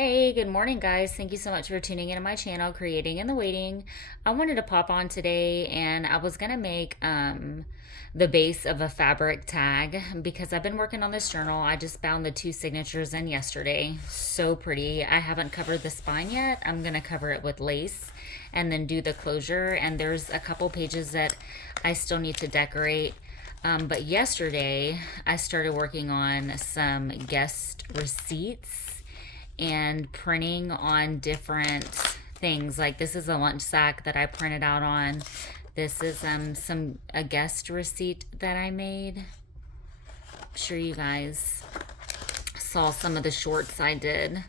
Hey, good morning, guys. Thank you so much for tuning into my channel, Creating in the Waiting. I wanted to pop on today and I was going to make the base of a fabric tag because I've been working on this journal. I just found the two signatures in yesterday. So pretty. I haven't covered the spine yet. I'm going to cover it with lace and then do the closure. And there's a couple pages that I still need to decorate. But yesterday I started working on some guest receipts and printing on different things. Like this is a lunch sack that I printed out on. This is a guest receipt that I made. I'm sure you guys saw some of the shorts I did.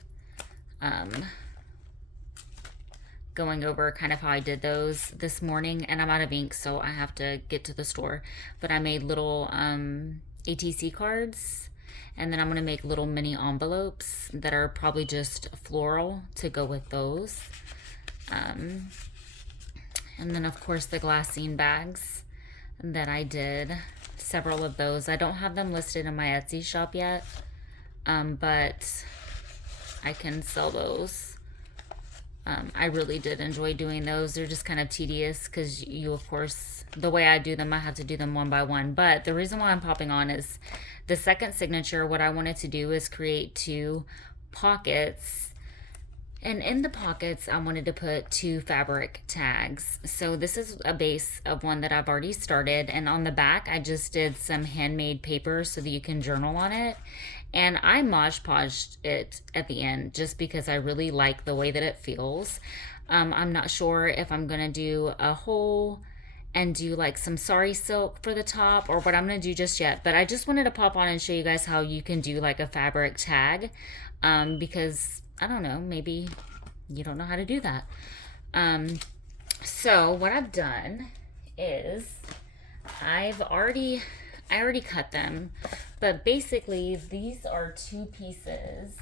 Going over kind of how I did those this morning, and I'm out of ink, so I have to get to the store. But I made little ATC cards, and then I'm gonna make little mini envelopes that are probably just floral to go with those. And then of course the glassine bags that I did, several of those. I don't have them listed in my Etsy shop yet, but I can sell those. I really did enjoy doing those. They're just kind of tedious because you, of course, the way I do them, I have to do them one by one. But the reason why I'm popping on is the second signature. What I wanted to do is create two pockets. And in the pockets, I wanted to put two fabric tags. So this is a base of one that I've already started. And on the back, I just did some handmade paper so that you can journal on it. And I Mod Podged it at the end just because I really like the way that it feels. I'm not sure if I'm going to do a whole and do like some sari silk for the top or what I'm going to do just yet. But I just wanted to pop on and show you guys how you can do like a fabric tag because, I don't know, maybe you don't know how to do that. So what I've done is I already cut them, but basically these are two pieces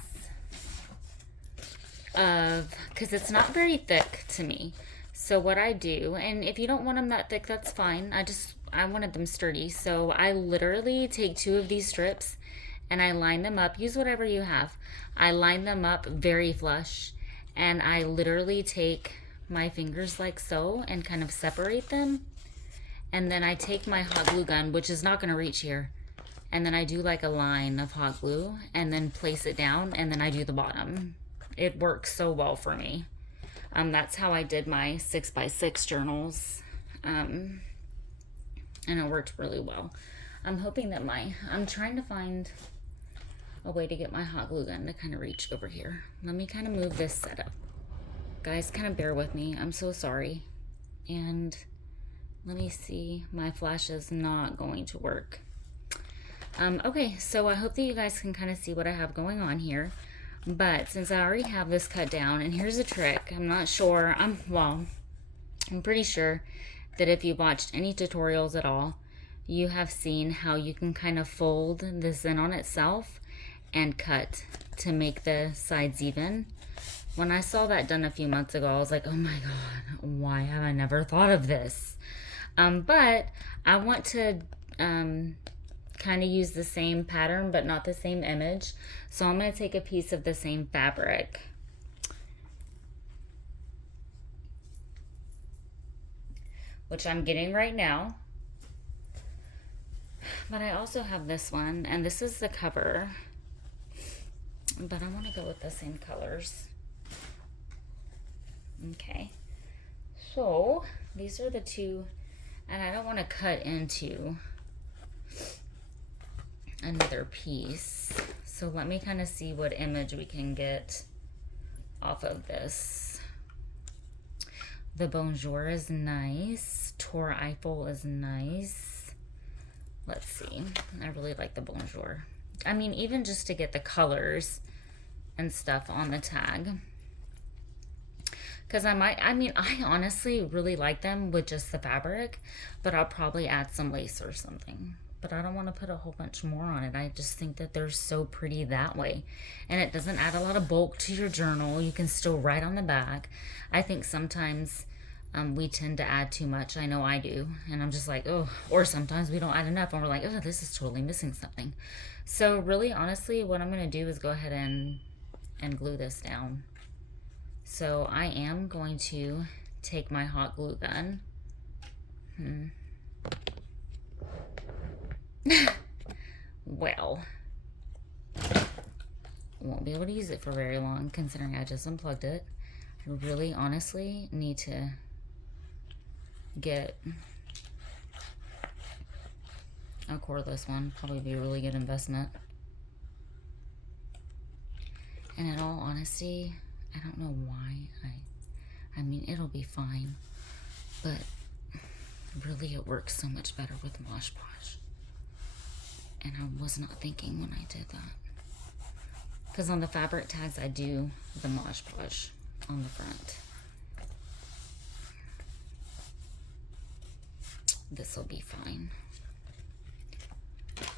of, because it's not very thick to me. So what I do, and if you don't want them that thick, that's fine. I wanted them sturdy. So I literally take two of these strips and I line them up. Use whatever you have. I line them up very flush and I literally take my fingers like so and kind of separate them. And then I take my hot glue gun, which is not going to reach here, and then I do like a line of hot glue and then place it down, and then I do the bottom. It works so well for me. That's how I did my 6x6 journals, and it worked really well. I'm hoping that I'm trying to find a way to get my hot glue gun to kind of reach over here. Let me kind of move this setup. Guys, kind of bear with me. I'm so sorry. And let me see, my flash is not going to work. Okay, so I hope that you guys can kind of see what I have going on here. But since I already have this cut down, and here's a trick, I'm not sure, I'm pretty sure that if you've watched any tutorials at all, you have seen how you can kind of fold this in on itself and cut to make the sides even. When I saw that done a few months ago, I was like, oh my God, why have I never thought of this? But I want to kind of use the same pattern, but not the same image. So I'm going to take a piece of the same fabric. Which I'm getting right now. But I also have this one, and this is the cover. But I want to go with the same colors. Okay. So these are the two. And I don't want to cut into another piece. So let me kind of see what image we can get off of this. The Bonjour is nice. Tour Eiffel is nice. Let's see. I really like the Bonjour. I mean, even just to get the colors and stuff on the tag. Because I honestly really like them with just the fabric, but I'll probably add some lace or something. But I don't want to put a whole bunch more on it. I just think that they're so pretty that way. And it doesn't add a lot of bulk to your journal. You can still write on the back. I think sometimes we tend to add too much. I know I do. And I'm just like, oh, or sometimes we don't add enough and we're like, oh, this is totally missing something. So really, honestly, what I'm going to do is go ahead and and glue this down. So I am going to take my hot glue gun. Well, won't be able to use it for very long considering I just unplugged it. I really honestly need to get a cordless one. Probably be a really good investment. And in all honesty, I don't know why I mean, it'll be fine, but really it works so much better with Mosh Posh. And I was not thinking when I did that. Because on the fabric tags, I do the Mosh Posh on the front. This will be fine.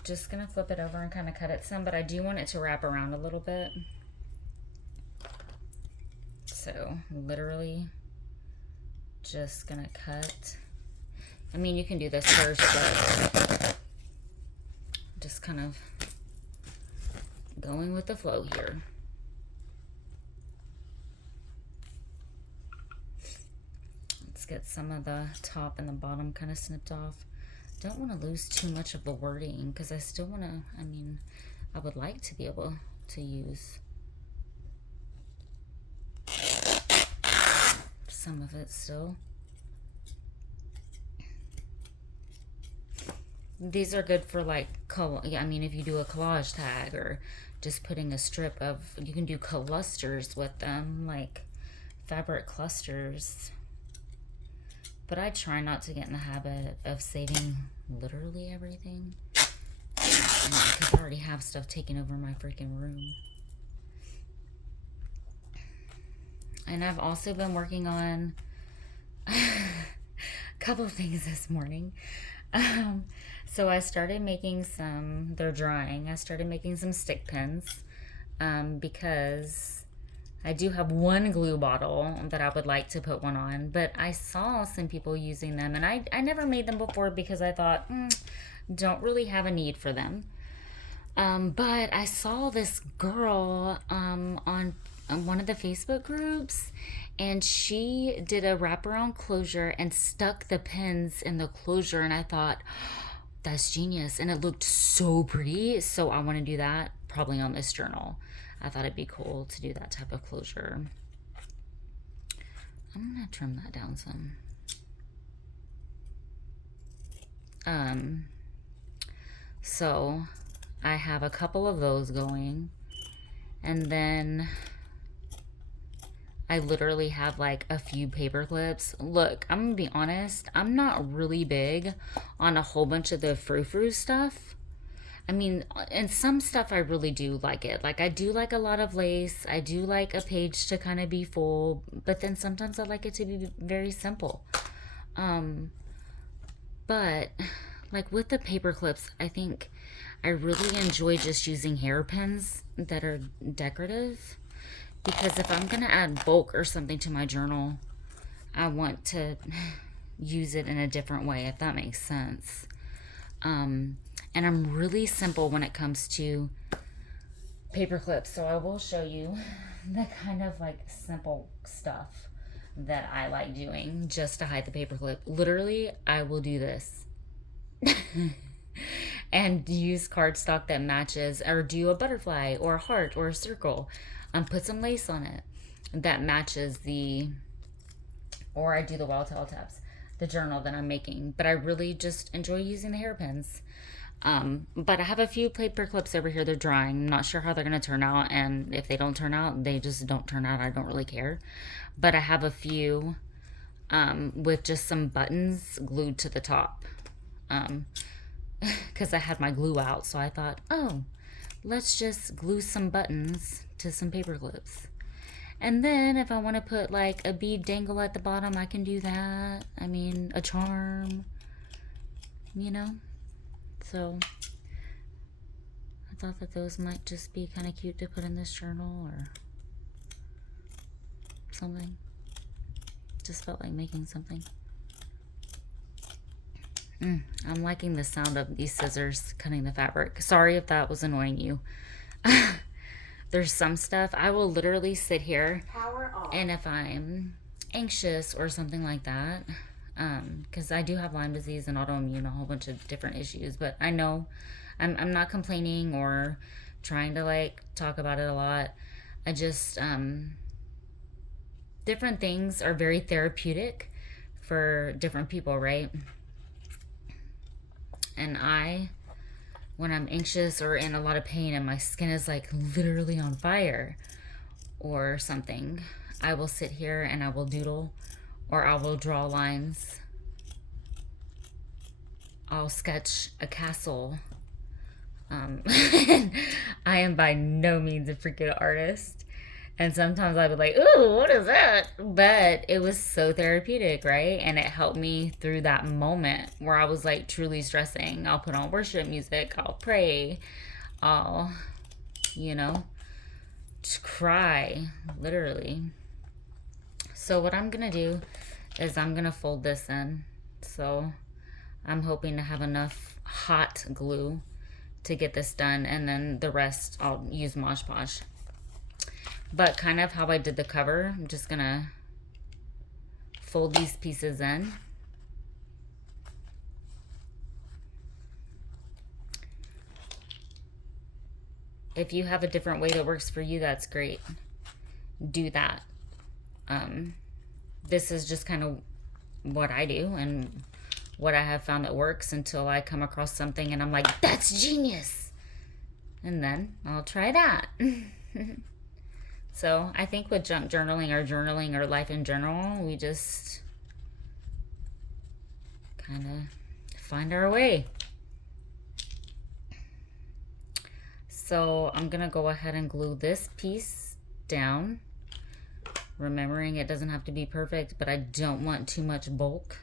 Just gonna flip it over and kind of cut it some, but I do want it to wrap around a little bit. So literally just gonna cut. I mean, you can do this first, but just kind of going with the flow here. Let's get some of the top and the bottom kind of snipped off. Don't want to lose too much of the wording because I still want to, I mean, I would like to be able to use some of it still. These are good for like, I mean, if you do a collage tag or just putting a strip of, you can do clusters with them, like fabric clusters. But I try not to get in the habit of saving literally everything. Because I already have stuff taking over my freaking room. And I've also been working on a couple of things this morning. So I started making some, they're drying, I started making some stick pins because I do have one glue bottle that I would like to put one on, but I saw some people using them and I never made them before because I thought, don't really have a need for them. But I saw this girl on one of the Facebook groups, and she did a wraparound closure and stuck the pins in the closure, and I thought, that's genius, and it looked so pretty. So I want to do that probably on this journal. I thought it'd be cool to do that type of closure. I'm gonna trim that down some. So I have a couple of those going, and then I literally have like a few paper clips. Look, I'm gonna be honest, I'm not really big on a whole bunch of the frou-frou stuff. I mean, and some stuff I really do like it. Like I do like a lot of lace. I do like a page to kind of be full, but then sometimes I like it to be very simple. But like with the paper clips, I think I really enjoy just using hairpins that are decorative. Because if I'm going to add bulk or something to my journal, I want to use it in a different way, if that makes sense. And I'm really simple when it comes to paper clips. So I will show you the kind of like simple stuff that I like doing just to hide the paper clip. Literally, I will do this. And use cardstock that matches, or do a butterfly or a heart or a circle. Put some lace on it that matches or I do the Wild Tile tabs, the journal that I'm making. But I really just enjoy using the hairpins. But I have a few paper clips over here. They're drying. I'm not sure how they're going to turn out. And if they don't turn out, they just don't turn out. I don't really care. But I have a few with just some buttons glued to the top. Because I had my glue out. So I thought, oh, let's just glue some buttons to some paper clips. And then if I want to put like a bead dangle at the bottom, I can do that. I mean, a charm, you know. So I thought that those might just be kind of cute to put in this journal or something. Just felt like making something. I'm liking the sound of these scissors cutting the fabric. Sorry if that was annoying you. there's some stuff I will literally sit here, Power off. and if I'm anxious or something like that, because I do have Lyme disease and autoimmune, a whole bunch of different issues, but I know I'm not complaining or trying to like talk about it a lot. I just, different things are very therapeutic for different people, right? And when I'm anxious or in a lot of pain and my skin is like literally on fire or something, I will sit here and I will doodle, or I will draw lines. I'll sketch a castle. I am by no means a freaking artist. And sometimes I would like, ooh, what is that? But it was so therapeutic, right? And it helped me through that moment where I was like truly stressing. I'll put on worship music, I'll pray, I'll, you know, just cry, literally. So what I'm gonna do is I'm gonna fold this in. So I'm hoping to have enough hot glue to get this done, and then the rest I'll use Mod Podge. But kind of how I did the cover, I'm just gonna fold these pieces in. If you have a different way that works for you, that's great. Do that. This is just kind of what I do and what I have found that works until I come across something and I'm like, that's genius. And then I'll try that. So I think with junk journaling or life in general, we just kind of find our way. So I'm going to go ahead and glue this piece down, remembering it doesn't have to be perfect, but I don't want too much bulk.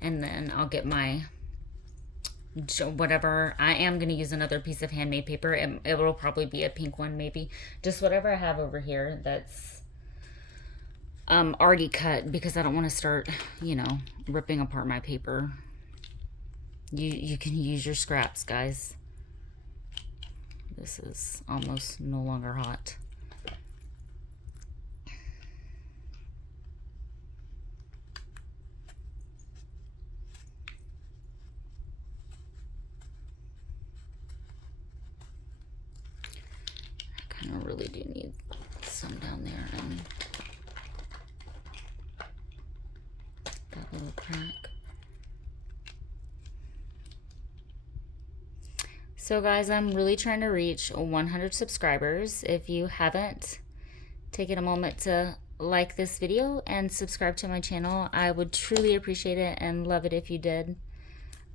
And then I'll get my whatever. I am going to use another piece of handmade paper. It will probably be a pink one, maybe. Just whatever I have over here that's already cut, because I don't want to start, you know, ripping apart my paper. You can use your scraps, guys. This is almost no longer hot. I kind of really do need some down there and that little crack. So guys, I'm really trying to reach 100 subscribers. If you haven't taken a moment to like this video and subscribe to my channel, I would truly appreciate it and love it if you did.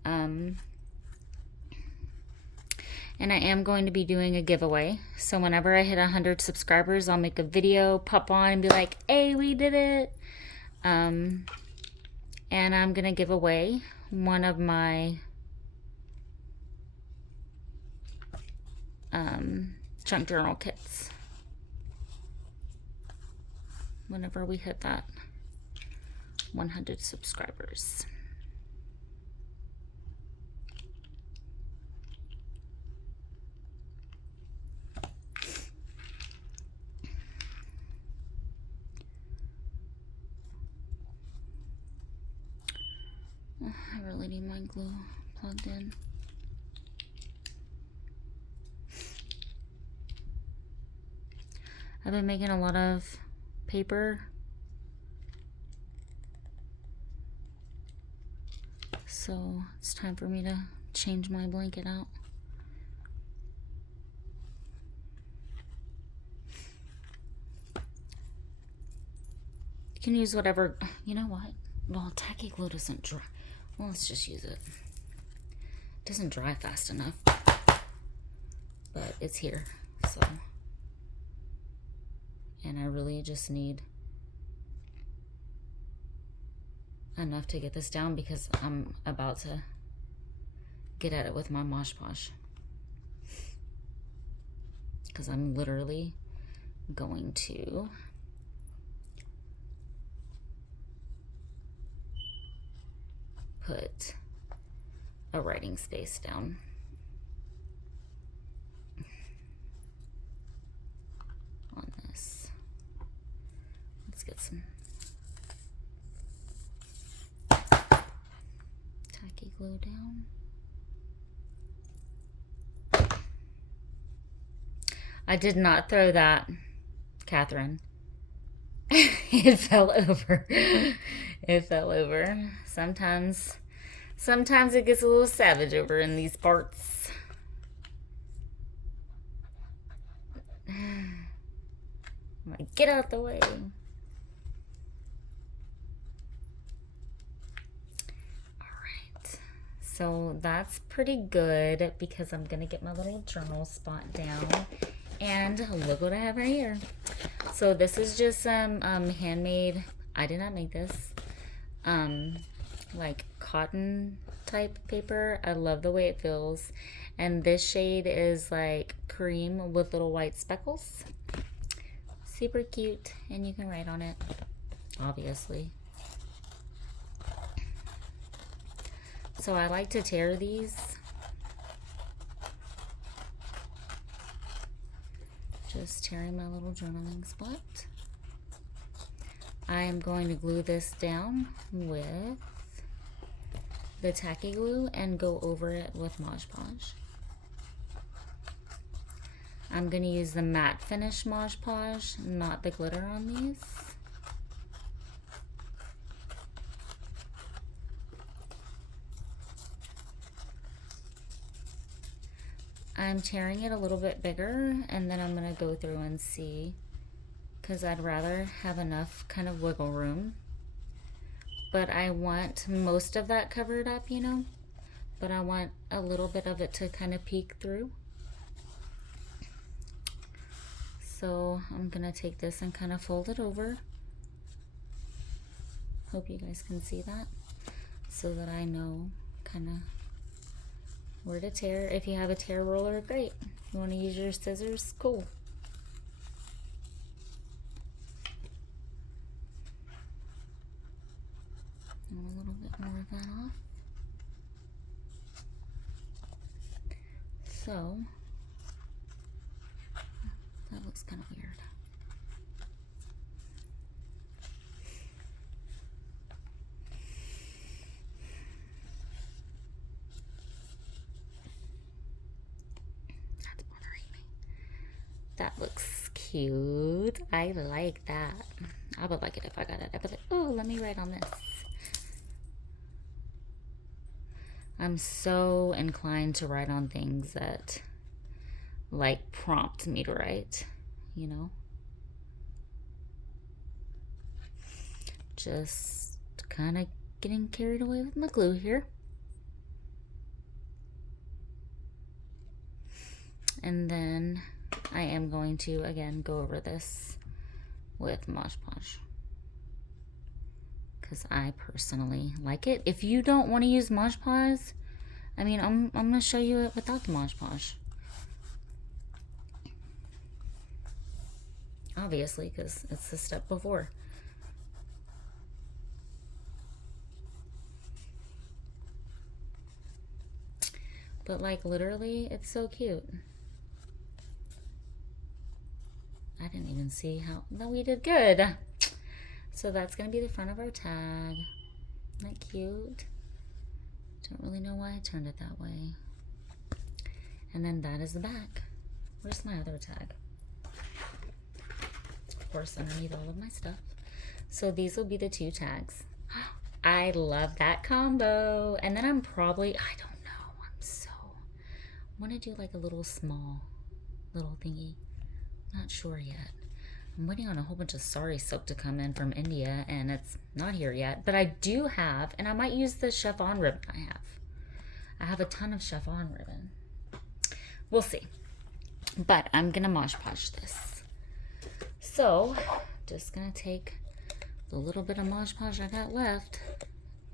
And I am going to be doing a giveaway. So whenever I hit 100 subscribers, I'll make a video, pop on and be like, hey, we did it. And I'm going to give away one of my junk journal kits whenever we hit that 100 subscribers. I really need my glue plugged in. I've been making a lot of paper, so it's time for me to change my blanket out. You can use whatever, you know what? Well, tacky glue doesn't dry. Well, let's just use it. It doesn't dry fast enough, but it's here, so. And I really just need enough to get this down because I'm about to get at it with my Mod Podge. Because I'm literally going to put a writing space down. On this. Let's get some tacky glue down. I did not throw that, Catherine. It fell over. It fell over. Sometimes it gets a little savage over in these parts. I'm gonna get out the way. Alright. So that's pretty good because I'm gonna get my little journal spot down. And look what I have right here. So this is just some handmade, I did not make this, like cotton type paper. I love the way it feels. And this shade is like cream with little white speckles. Super cute, and you can write on it, obviously. So I like to tear these. Just tearing my little journaling spot. I am going to glue this down with the tacky glue and go over it with Mod Podge. I'm going to use the matte finish Mod Podge, not the glitter on these. I'm tearing it a little bit bigger, and then I'm going to go through and see, because I'd rather have enough kind of wiggle room. But I want most of that covered up, you know, but I want a little bit of it to kind of peek through. So I'm going to take this and kind of fold it over. Hope you guys can see that, so that I know kind of where to tear. If you have a tear roller, great. If you want to use your scissors, cool. And a little bit more of that off. So, that looks kind of weird. That looks cute. I like that. I would like it if I got it. I'd be like, oh, let me write on this. I'm so inclined to write on things that like prompt me to write, you know? Just kind of getting carried away with my glue here. And then I am going to, again, go over this with Mod Podge, because I personally like it. If you don't want to use Mod Podge, I mean, I'm going to show you it without the Mod Podge. Obviously, because it's the step before. But like literally, it's so cute. I didn't even see how, no, we did good. So that's going to be the front of our tag. Isn't that cute? Don't really know why I turned it that way. And then that is the back. Where's my other tag? Of course, underneath all of my stuff. So these will be the two tags. I love that combo. And then I'm probably, I don't know, I want to do like a little small little thingy. Not sure yet. I'm waiting on a whole bunch of sari silk to come in from India, and it's not here yet. But I do have, and I might use the chiffon ribbon I have. I have a ton of chiffon ribbon. We'll see. But I'm going to Mod Podge this. So, just going to take the little bit of Mod Podge I got left.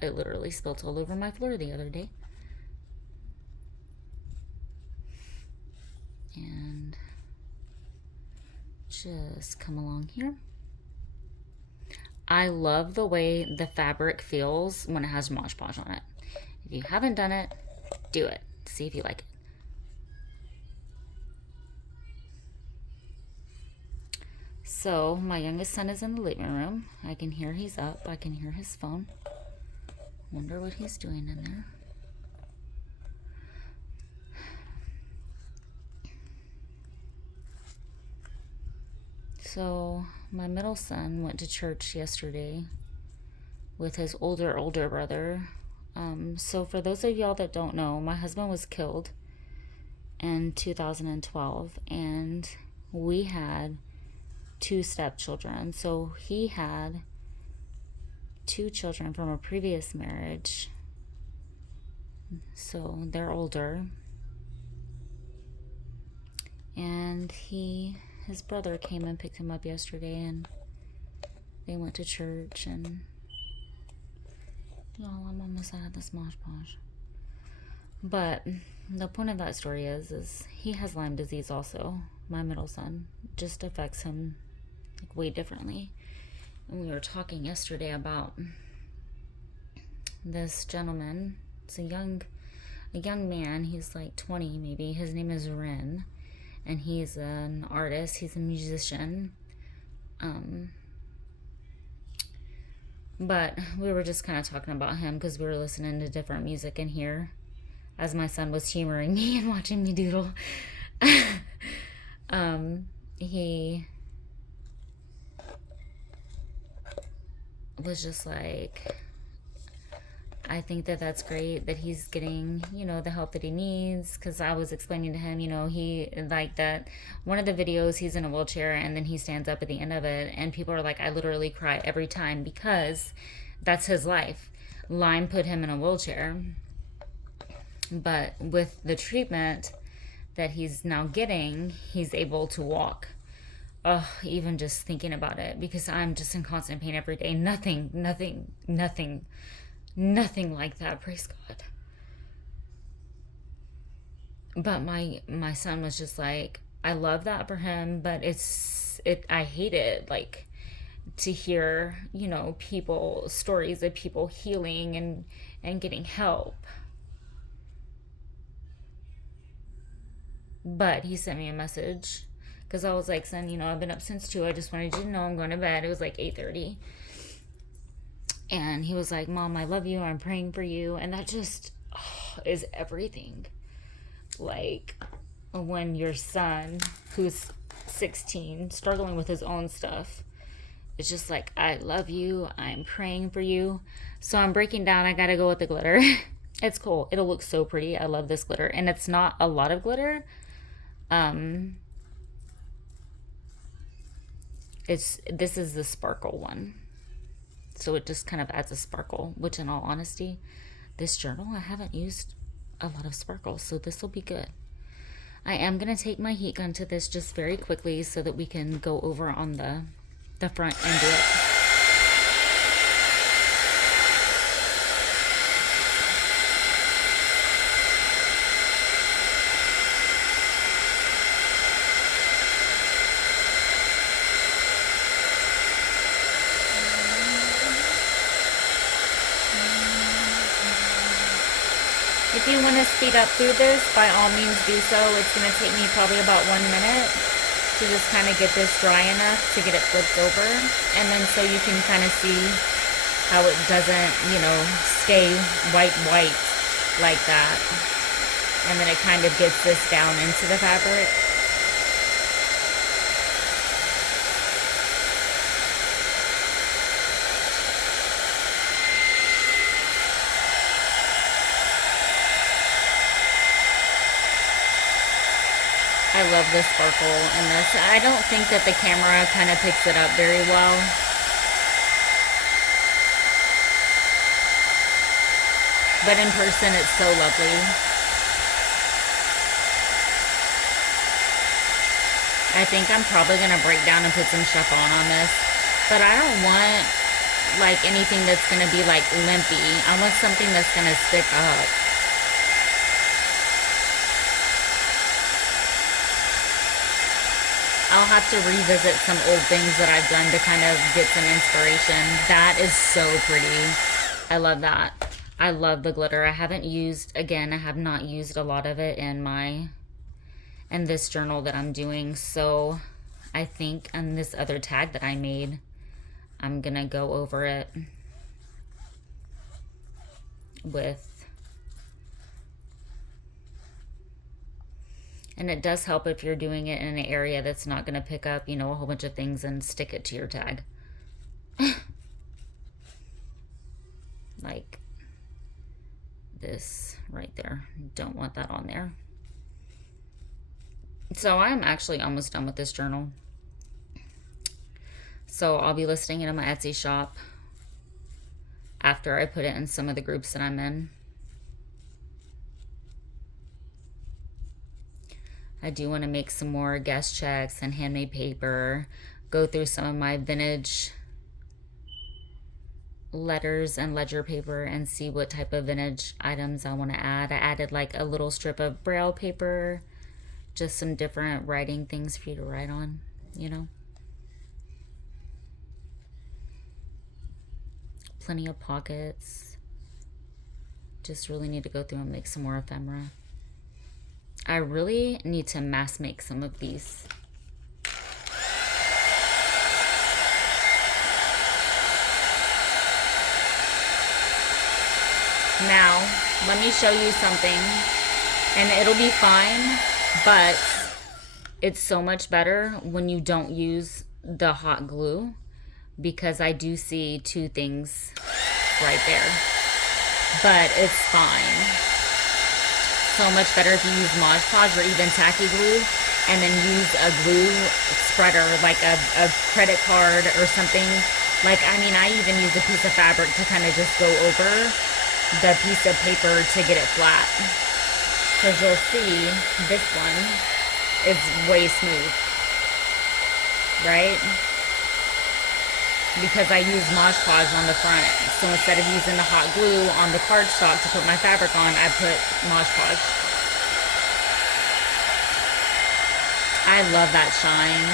I literally spilled all over my floor the other day. And just come along here. I love the way the fabric feels when it has Mod Podge on it. If you haven't done it, Do it. See if you like it. So my youngest son is in the living room. I can hear he's up. I can hear his phone. Wonder what he's doing in there. So my middle son went to church yesterday with his older brother. So for those of y'all that don't know, my husband was killed in 2012, and we had 2 stepchildren. So he had 2 children from a previous marriage. So they're older. And his brother came and picked him up yesterday, and they went to church. And y'all, I'm almost out of this mosh posh. But the point of that story is he has Lyme disease also. My middle son just affects him like way differently. And we were talking yesterday about this gentleman. It's a young man. He's like 20 maybe. His name is Ren, and he's an artist. He's a musician. But we were just kind of talking about him because we were listening to different music in here as my son was humoring me and watching me doodle. He was just like, I think that that's great that he's getting, the help that he needs. Because I was explaining to him, he, like that, one of the videos, he's in a wheelchair and then he stands up at the end of it. And people are like, I literally cry every time because that's his life. Lyme put him in a wheelchair. But with the treatment that he's now getting, he's able to walk. Even just thinking about it, because I'm just in constant pain every day. Nothing like that, praise God. But my son was just like, I love that for him, but I hate it, like, to hear, stories of people healing and getting help. But he sent me a message because I was like, son, I've been up since 2. I just wanted you to know I'm going to bed. It was like 8:30. And he was like, Mom, I love you. I'm praying for you. And that just is everything. Like, when your son, who's 16, struggling with his own stuff, it's just like, I love you. I'm praying for you. So I'm breaking down. I got to go with the glitter. It's cool. It'll look so pretty. I love this glitter. And it's not a lot of glitter. This is the sparkle one. So it just kind of adds a sparkle, which in all honesty, this journal, I haven't used a lot of sparkles, so this will be good. I am going to take my heat gun to this just very quickly so that we can go over on the front and do it. If you want to speed up through this, by all means do so. It's going to take me probably about 1 minute to just kind of get this dry enough to get it flipped over. And then so you can kind of see how it doesn't, stay white like that. And then it kind of gets this down into the fabric. I love the sparkle in this. I don't think that the camera kind of picks it up very well. But in person, it's so lovely. I think I'm probably going to break down and put some chiffon on this. But I don't want, like, anything that's going to be, like, limpy. I want something that's going to stick up. I'll have to revisit some old things that I've done to kind of get some inspiration. That is so pretty. I love that. I love the glitter. I haven't used, again, I have not used a lot of it in this journal that I'm doing. So I think on this other tag that I made, I'm gonna go over it with, and it does help if you're doing it in an area that's not gonna pick up, you know, a whole bunch of things and stick it to your tag. Like this right there. Don't want that on there. So I'm actually almost done with this journal. So I'll be listing it in my Etsy shop after I put it in some of the groups that I'm in. I do want to make some more guest checks and handmade paper, go through some of my vintage letters and ledger paper and see what type of vintage items I want to add. I added like a little strip of braille paper, just some different writing things for you to write on, you know. Plenty of pockets. Just really need to go through and make some more ephemera. I really need to mass make some of these. Now, let me show you something, and it'll be fine, but it's so much better when you don't use the hot glue, because I do see two things right there, but it's fine. So much better if you use Mod Podge or even tacky glue, and then use a glue spreader, like a credit card or something. Like, I mean, I even use a piece of fabric to kind of just go over the piece of paper to get it flat. Because you'll see this one is way smooth, right? Because I use Mod Podge on the front. So instead of using the hot glue on the cardstock to put my fabric on, I put Mod Podge. I love that shine.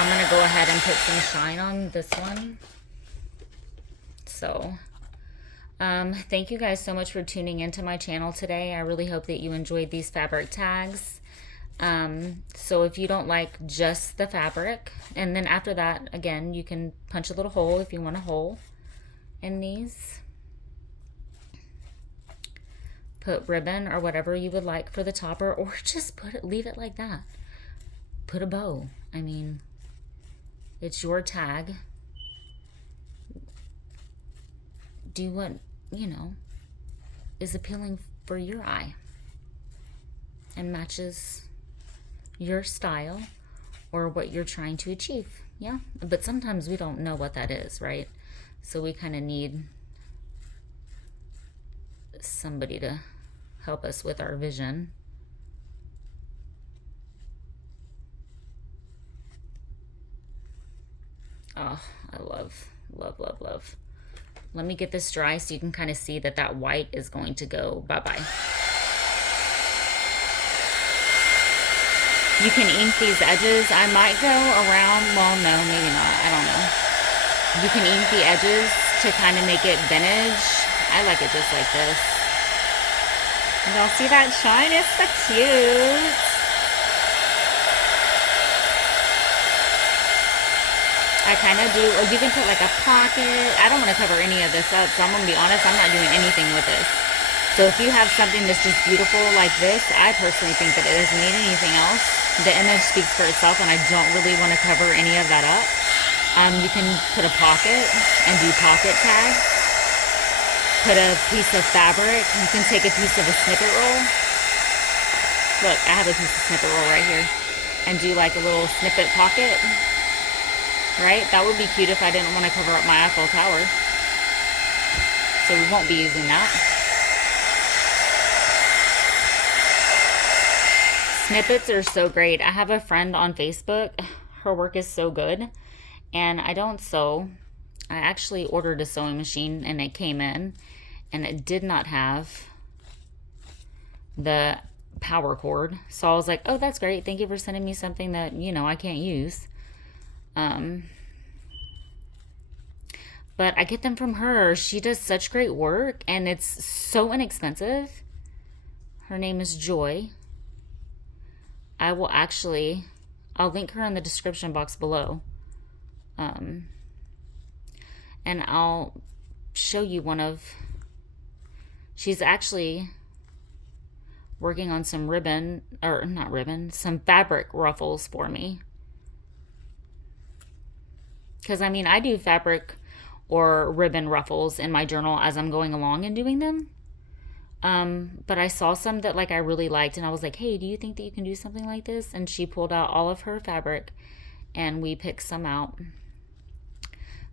I'm going to go ahead and put some shine on this one. So, thank you guys so much for tuning into my channel today. I really hope that you enjoyed these fabric tags. So if you don't like just the fabric, and then after that, again, you can punch a little hole if you want a hole in these. Put ribbon or whatever you would like for the topper, or just leave it like that. Put a bow. I mean, it's your tag. Do what, you know, is appealing for your eye and matches your style or what you're trying to achieve. Yeah, but sometimes we don't know what that is, right? So we kind of need somebody to help us with our vision. Oh, I love, love, love, love. Let me get this dry so you can kind of see that that white is going to go bye-bye. You can ink these edges. I might go around, well, no, maybe not. I don't know. You can ink the edges to kind of make it vintage. I like it just like this. Y'all see that shine? It's so cute. I kind of do, or you can put like a pocket. I don't want to cover any of this up, so I'm going to be honest, I'm not doing anything with this. So if you have something that's just beautiful like this, I personally think that it doesn't need anything else. The image speaks for itself, and I don't really want to cover any of that up. You can put a pocket and do pocket tags. Put a piece of fabric. You can take a piece of a snippet roll. Look, I have a piece of snippet roll right here. And do like a little snippet pocket. Right? That would be cute if I didn't want to cover up my Eiffel Tower. So we won't be using that. Snippets are so great. I have a friend on Facebook. Her work is so good. And I don't sew. I actually ordered a sewing machine and it came in. And it did not have the power cord. So I was like, oh, that's great. Thank you for sending me something that, you know, I can't use. But I get them from her. She does such great work and it's so inexpensive. Her name is Joy. I will actually, I'll link her in the description box below. And I'll show you one of, she's actually working on some ribbon, or not ribbon, some fabric ruffles for me. Because I mean, I do fabric or ribbon ruffles in my journal as I'm going along and doing them. But I saw some that like I really liked and I was like, hey, do you think that you can do something like this? And she pulled out all of her fabric and we picked some out.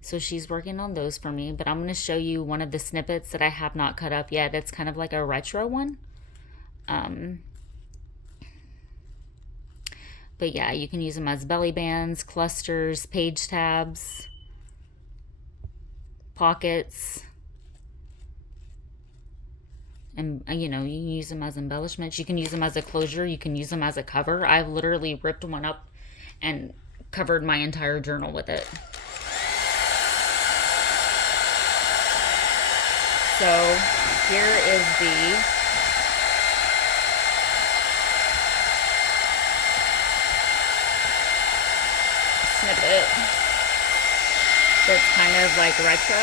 So she's working on those for me, but I'm going to show you one of the snippets that I have not cut up yet. It's kind of like a retro one. But yeah, you can use them as belly bands, clusters, page tabs, pockets. And you know, you can use them as embellishments. You can use them as a closure. You can use them as a cover. I've literally ripped one up and covered my entire journal with it. So here is the snippet that's kind of like retro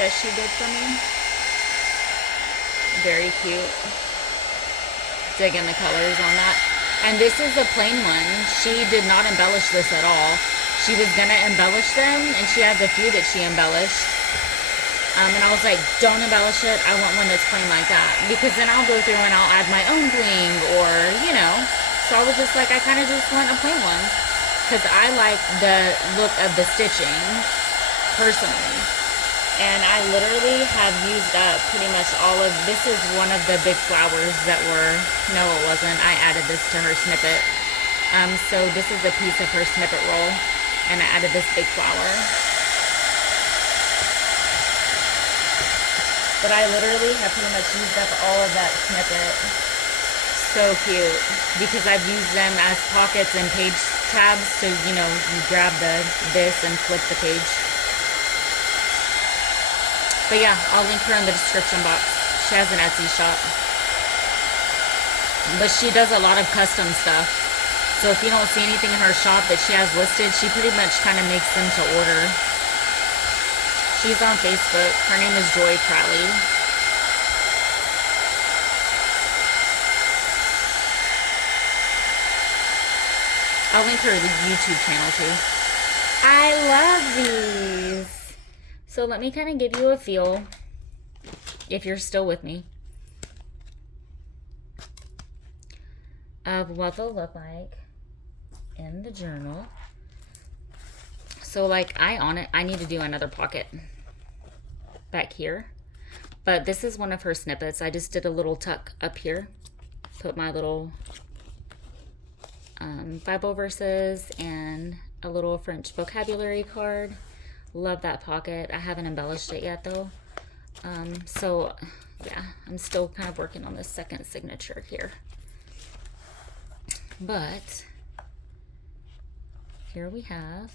that she did for me. Very cute. Digging the colors on that. And this is a plain one. She did not embellish this at all. She was gonna embellish them, and she has a few that she embellished. And I was like, don't embellish it. I want one that's plain like that. Because then I'll go through and I'll add my own bling or, you know. So I was just like, I kind of just want a plain one. Because I like the look of the stitching, personally. And I literally have used up pretty much all of, this is one of the big flowers that were, no it wasn't, I added this to her snippet. So this is a piece of her snippet roll. And I added this big flower. But I literally have pretty much used up all of that snippet. So cute. Because I've used them as pockets and page tabs. So, you know, you grab this and flip the page. But yeah, I'll link her in the description box. She has an Etsy shop. But she does a lot of custom stuff. So if you don't see anything in her shop that she has listed, she pretty much kind of makes them to order. She's on Facebook. Her name is Joy Pratley. I'll link her YouTube channel too. I love these. So let me kind of give you a feel, if you're still with me, of what they'll look like in the journal. So like I need to do another pocket back here, but this is one of her snippets. I just did a little tuck up here, put my little Bible verses and a little French vocabulary card. Love that pocket. I haven't embellished it yet though. So yeah, I'm still kind of working on this second signature here. But here we have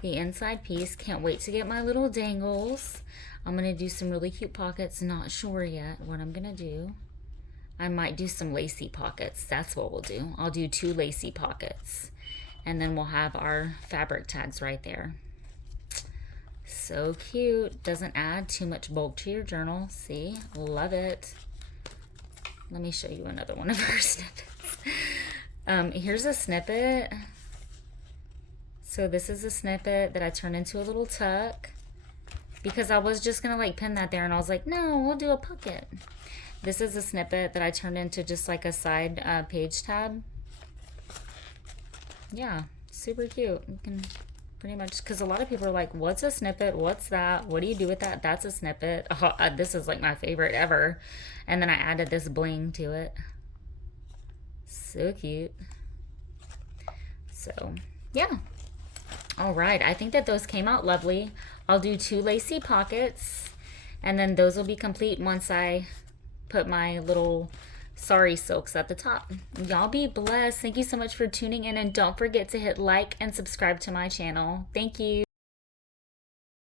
the inside piece. Can't wait to get my little dangles. I'm going to do some really cute pockets. Not sure yet what I'm going to do. I might do some lacy pockets. That's what we'll do. I'll do 2 lacy pockets. And then we'll have our fabric tags right there. So cute. Doesn't add too much bulk to your journal. See? Love it. Let me show you another one of her snippets. Here's a snippet. So this is a snippet that I turned into a little tuck because I was just gonna like pin that there, and I was like, no, we'll do a pocket. This is a snippet that I turned into just like a side page tab. Yeah, super cute. You can pretty much, because a lot of people are like, what's a snippet? What's that? What do you do with that? That's a snippet. Oh, this is like my favorite ever. And then I added this bling to it. So cute. So yeah. All right, I think that those came out lovely. I'll do 2 lacy pockets, and then those will be complete once I put my little Sari silks at the top. Y'all be blessed. Thank you so much for tuning in, and don't forget to hit like and subscribe to my channel. Thank you.